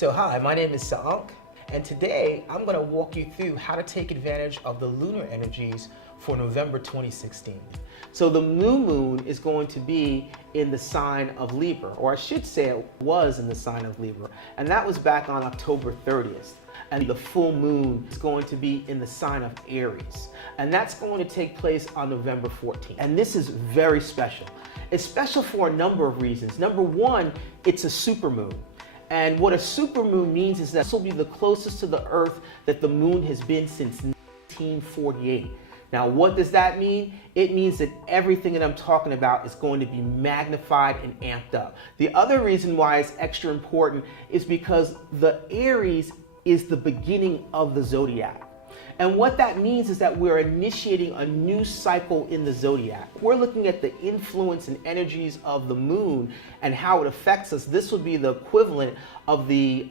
So hi, my name is Sa'ank, and today I'm going to walk you through how to take advantage of the lunar energies for November 2016. So the new moon is going to be in the sign of Libra, or I should say it was in the sign of Libra, and that was back on October 30th. And the full moon is going to be in the sign of Aries, and that's going to take place on November 14th. And this is very special. It's special for a number of reasons. Number one, it's a supermoon. And what a supermoon means is that this will be the closest to the Earth that the moon has been since 1948. Now, what does that mean? It means that everything that I'm talking about is going to be magnified and amped up. The other reason why it's extra important is because the Aries is the beginning of the zodiac. And what that means is that we're initiating a new cycle in the zodiac. We're looking at the influence and energies of the moon and how it affects us. This would be the equivalent of the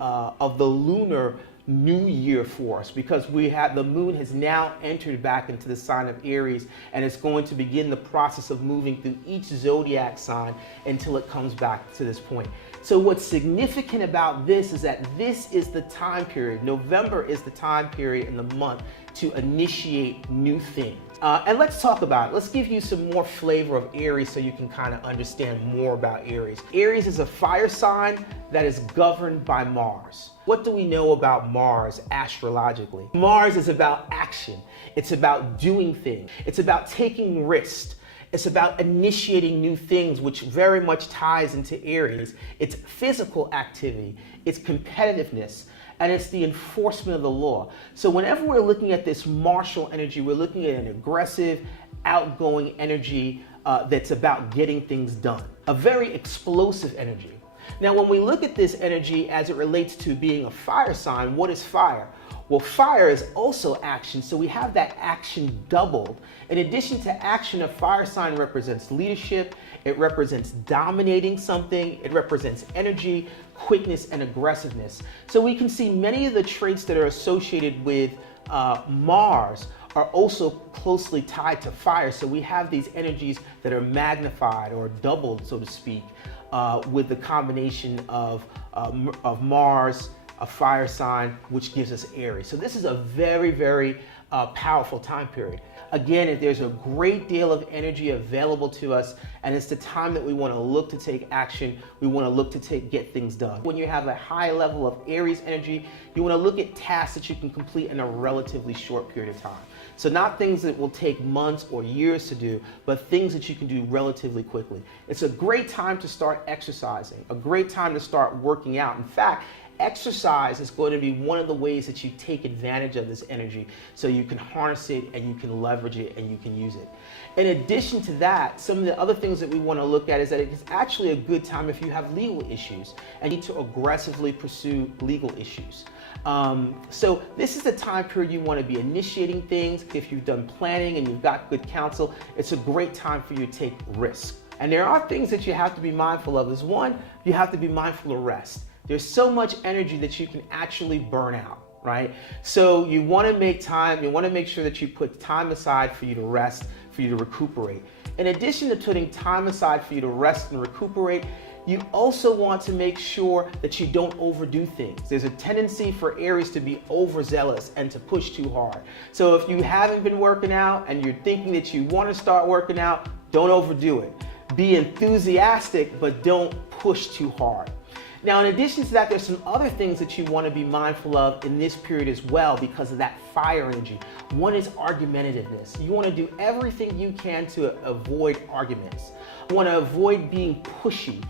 lunar new year for us, because the moon has now entered back into the sign of Aries, and it's going to begin the process of moving through each zodiac sign until it comes back to this point. So what's significant about this is that this is the time period. November is the time period in the month to initiate new things. And let's talk about it. Let's give you some more flavor of Aries so you can kind of understand more about Aries. Aries is a fire sign that is governed by Mars. What do we know about Mars astrologically? Mars is about action. It's about doing things. It's about taking risks. It's about initiating new things, which very much ties into Aries. It's physical activity, it's competitiveness, and it's the enforcement of the law. So whenever we're looking at this martial energy, we're looking at an aggressive, outgoing energy that's about getting things done. A very explosive energy. Now, when we look at this energy as it relates to being a fire sign, what is fire? Well, fire is also action, so we have that action doubled. In addition to action, a fire sign represents leadership, it represents dominating something, it represents energy, quickness, and aggressiveness. So we can see many of the traits that are associated with Mars are also closely tied to fire. So we have these energies that are magnified or doubled, so to speak, with the combination of Mars, a fire sign, which gives us Aries. So this is a very, very powerful time period. Again, there's a great deal of energy available to us, and it's the time that we want to look to take action. We want to look to get things done. When you have a high level of Aries energy, you want to look at tasks that you can complete in a relatively short period of time. So not things that will take months or years to do, but things that you can do relatively quickly. It's a great time to start exercising, a great time to start working out. In fact, exercise is going to be one of the ways that you take advantage of this energy so you can harness it and you can leverage it and you can use it. In addition to that, some of the other things that we want to look at is that it's actually a good time if you have legal issues and need to aggressively pursue legal issues. So this is the time period you want to be initiating things. If you've done planning and you've got good counsel, it's a great time for you to take risks. And there are things that you have to be mindful of. There's one, you have to be mindful of rest. There's so much energy that you can actually burn out, right? So you want to make time, you want to make sure that you put time aside for you to rest, for you to recuperate. In addition to putting time aside for you to rest and recuperate, you also want to make sure that you don't overdo things. There's a tendency for Aries to be overzealous and to push too hard. So if you haven't been working out and you're thinking that you want to start working out, don't overdo it. Be enthusiastic, but don't push too hard. Now, in addition to that, there's some other things that you want to be mindful of in this period as well because of that fire energy. One is argumentativeness. You want to do everything you can to avoid arguments. You want to avoid being pushy.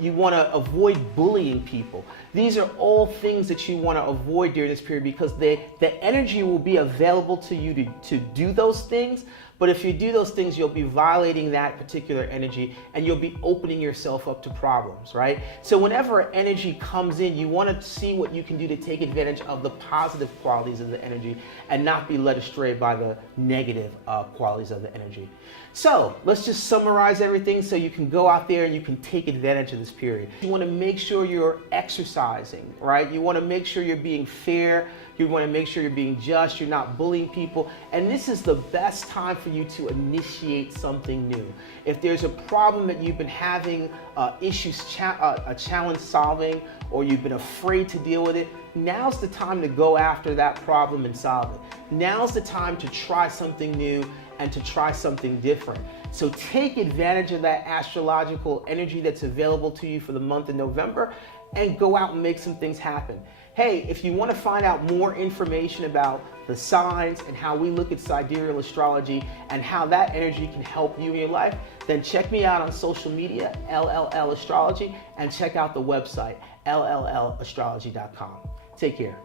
You want to avoid bullying people. These are all things that you want to avoid during this period because the energy will be available to you to do those things. But if you do those things, you'll be violating that particular energy and you'll be opening yourself up to problems, right? So whenever energy comes in, you want to see what you can do to take advantage of the positive qualities of the energy and not be led astray by the negative qualities of the energy. So let's just summarize everything so you can go out there and you can take advantage of this period. You want to make sure you're exercising, right? You want to make sure you're being fair. You want to make sure you're being just, you're not bullying people. And this is the best time for you to initiate something new. If there's a problem that you've been having a challenge solving, or you've been afraid to deal with it, now's the time to go after that problem and solve it. Now's the time to try something new and to try something different. So take advantage of that astrological energy that's available to you for the month of November and go out and make some things happen. Hey, if you want to find out more information about the signs and how we look at sidereal astrology and how that energy can help you in your life, then check me out on social media, lllastrology, and check out the website, lllastrology.com. Take care.